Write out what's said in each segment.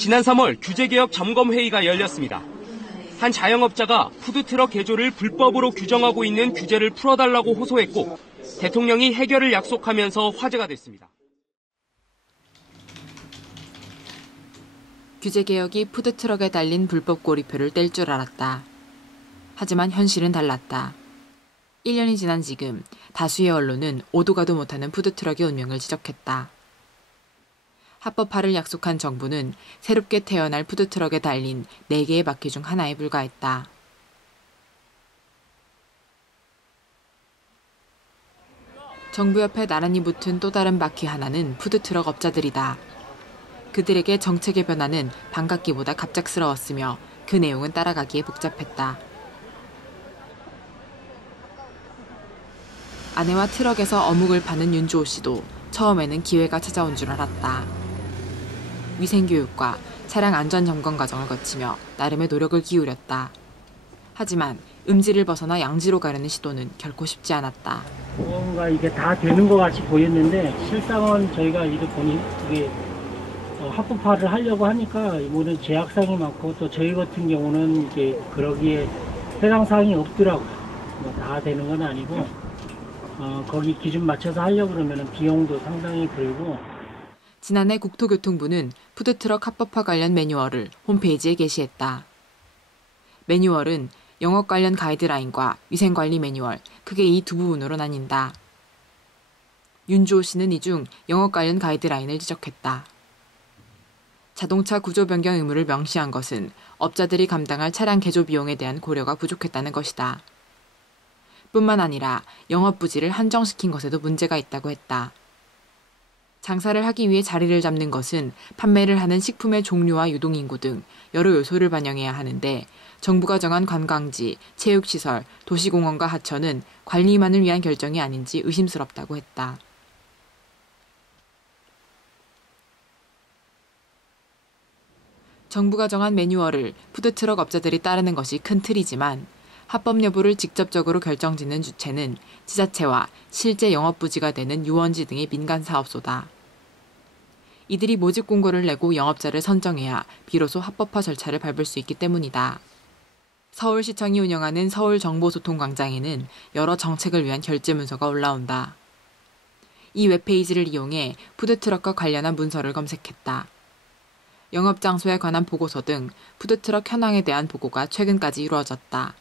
지난 3월 규제개혁 점검회의가 열렸습니다. 한 자영업자가 푸드트럭 개조를 불법으로 규정하고 있는 규제를 풀어달라고 호소했고 대통령이 해결을 약속하면서 화제가 됐습니다. 규제개혁이 푸드트럭에 달린 불법 고리표를 뗄 줄 알았다. 하지만 현실은 달랐다. 1년이 지난 지금 다수의 언론은 오도 가도 못하는 푸드트럭의 운명을 지적했다. 합법화를 약속한 정부는 새롭게 태어날 푸드트럭에 달린 4개의 바퀴 중 하나에 불과했다. 정부 옆에 나란히 붙은 또 다른 바퀴 하나는 푸드트럭 업자들이다. 그들에게 정책의 변화는 반갑기보다 갑작스러웠으며 그 내용은 따라가기에 복잡했다. 아내와 트럭에서 어묵을 파는 윤주호 씨도 처음에는 기회가 찾아온 줄 알았다. 위생교육과 차량 안전점검 과정을 거치며 나름의 노력을 기울였다. 하지만 음지를 벗어나 양지로 가려는 시도는 결코 쉽지 않았다. 뭔가 이게 다 되는 것 같이 보였는데 실상은 저희가 이렇게 보니 이게 합법화를 하려고 하니까 모든 제약사항이 많고 또 저희 같은 경우는 이게 그러기에 해당 사항이 없더라고요. 뭐 다 되는 건 아니고 거기 기준 맞춰서 하려고 그러면 비용도 상당히 들고. 지난해 국토교통부는 푸드트럭 합법화 관련 매뉴얼을 홈페이지에 게시했다. 매뉴얼은 영업 관련 가이드라인과 위생관리 매뉴얼, 크게 이 두 부분으로 나뉜다. 윤주호 씨는 이 중 영업 관련 가이드라인을 지적했다. 자동차 구조 변경 의무를 명시한 것은 업자들이 감당할 차량 개조 비용에 대한 고려가 부족했다는 것이다. 뿐만 아니라 영업 부지를 한정시킨 것에도 문제가 있다고 했다. 장사를 하기 위해 자리를 잡는 것은 판매를 하는 식품의 종류와 유동인구 등 여러 요소를 반영해야 하는데 정부가 정한 관광지, 체육시설, 도시공원과 하천은 관리만을 위한 결정이 아닌지 의심스럽다고 했다. 정부가 정한 매뉴얼을 푸드트럭 업자들이 따르는 것이 큰 틀이지만 합법 여부를 직접적으로 결정짓는 주체는 지자체와 실제 영업부지가 되는 유원지 등의 민간사업소다. 이들이 모집 공고를 내고 영업자를 선정해야 비로소 합법화 절차를 밟을 수 있기 때문이다. 서울시청이 운영하는 서울정보소통광장에는 여러 정책을 위한 결제 문서가 올라온다. 이 웹페이지를 이용해 푸드트럭과 관련한 문서를 검색했다. 영업장소에 관한 보고서 등 푸드트럭 현황에 대한 보고가 최근까지 이루어졌다.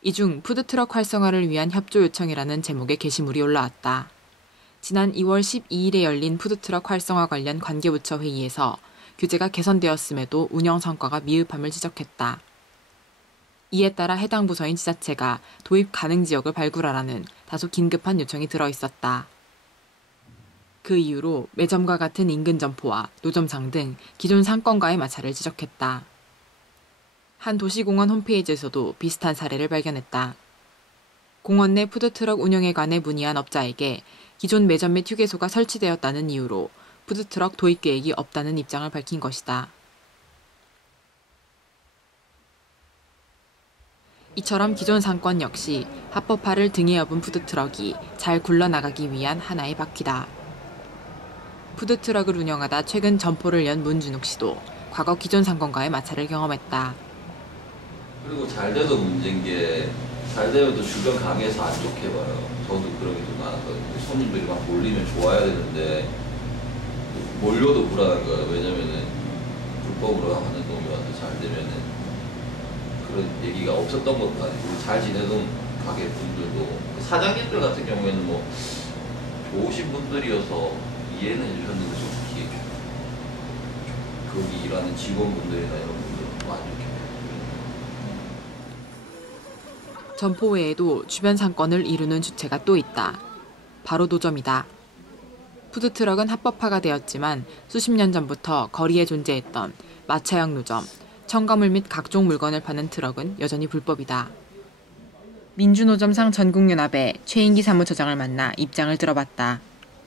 이 중 푸드트럭 활성화를 위한 협조 요청이라는 제목의 게시물이 올라왔다. 지난 2월 12일에 열린 푸드트럭 활성화 관련 관계부처 회의에서 규제가 개선되었음에도 운영 성과가 미흡함을 지적했다. 이에 따라 해당 부서인 지자체가 도입 가능 지역을 발굴하라는 다소 긴급한 요청이 들어있었다. 그 이유로 매점과 같은 인근 점포와 노점상 등 기존 상권과의 마찰을 지적했다. 한 도시공원 홈페이지에서도 비슷한 사례를 발견했다. 공원 내 푸드트럭 운영에 관해 문의한 업자에게 기존 매점 및 휴게소가 설치되었다는 이유로 푸드트럭 도입 계획이 없다는 입장을 밝힌 것이다. 이처럼 기존 상권 역시 합법화를 등에 업은 푸드트럭이 잘 굴러나가기 위한 하나의 바퀴다. 푸드트럭을 운영하다 최근 점포를 연 문준욱 씨도 과거 기존 상권과의 마찰을 경험했다. 그리고 잘 돼도 문제인 게 잘 되어도 주변 강에서 안 좋게 봐요. 저도 그런 게 좀 많았거든요. 손님들이 막 몰리면 좋아야 되는데 몰려도 불안한 거예요. 왜냐면은 불법으로 하는 놈이 와서 잘 되면은 그런 얘기가 없었던 것도 아니고 잘 지내던 가게 분들도 사장님들 같은 경우에는 뭐 좋으신 분들이어서 이해는 해주셨는데 솔직히 거기 일하는 직원분들이나 이런 분들은 안 좋게. 점포 외에도 주변 상권을 이루는 주체가 또 있다. 바로 노점이다. 푸드트럭은 합법화가 되었지만 수십 년 전부터 거리에 존재했던 마차형 노점, 첨가물 및 각종 물건을 파는 트럭은 여전히 불법이다. 민주노점상 전국연합의 최인기 사무처장을 만나 입장을 들어봤다.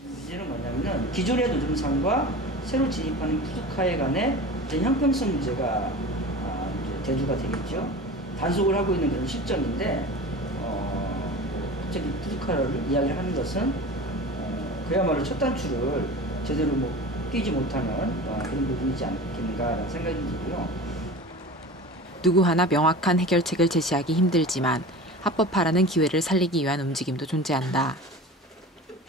문제는 뭐냐면 기존의 노점상과 새로 진입하는 푸드카에 관해 형평성 문제가 대두가 되겠죠. 단속을 하고 있는 그런 시점인데 갑자기 푸드카를 이야기를 하는 것은 그야말로 첫 단추를 제대로 뭐 끼지 못하는 그런 부분이지 않겠는가라는 생각이 들고요. 누구 하나 명확한 해결책을 제시하기 힘들지만 합법화라는 기회를 살리기 위한 움직임도 존재한다.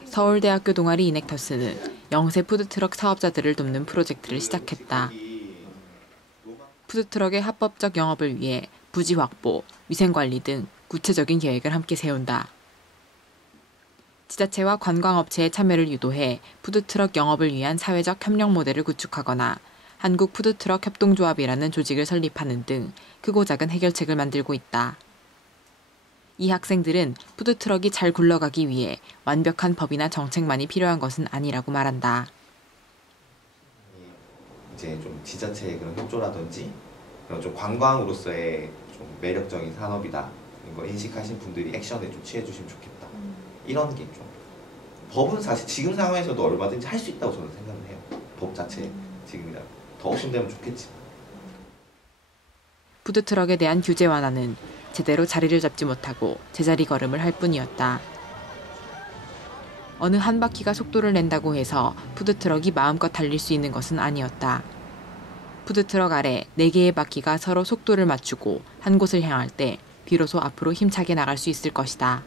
서울대학교 동아리 이넥터스는 영세 푸드트럭 사업자들을 돕는 프로젝트를 시작했다. 푸드트럭의 합법적 영업을 위해 부지 확보, 위생관리 등 구체적인 계획을 함께 세운다. 지자체와 관광업체의 참여를 유도해 푸드트럭 영업을 위한 사회적 협력 모델을 구축하거나 한국 푸드트럭 협동조합이라는 조직을 설립하는 등 크고 작은 해결책을 만들고 있다. 이 학생들은 푸드트럭이 잘 굴러가기 위해 완벽한 법이나 정책만이 필요한 것은 아니라고 말한다. 이제 좀 지자체의 그런 협조라든지 그런 좀 관광으로서의 좀 매력적인 산업이다 이런 거 인식하신 분들이 액션에 좀 취해 주시면 좋겠다. 이런 게 좀 법은 사실 지금 상황에서도 얼마든지 할 수 있다고 저는 생각을 해요. 법 자체 지금이라 더 업신되면 좋겠지만. 푸드트럭에 대한 규제 완화는 제대로 자리를 잡지 못하고 제자리 걸음을 할 뿐이었다. 어느 한 바퀴가 속도를 낸다고 해서 푸드트럭이 마음껏 달릴 수 있는 것은 아니었다. 푸드트럭 아래 4개의 바퀴가 서로 속도를 맞추고 한 곳을 향할 때 비로소 앞으로 힘차게 나갈 수 있을 것이다.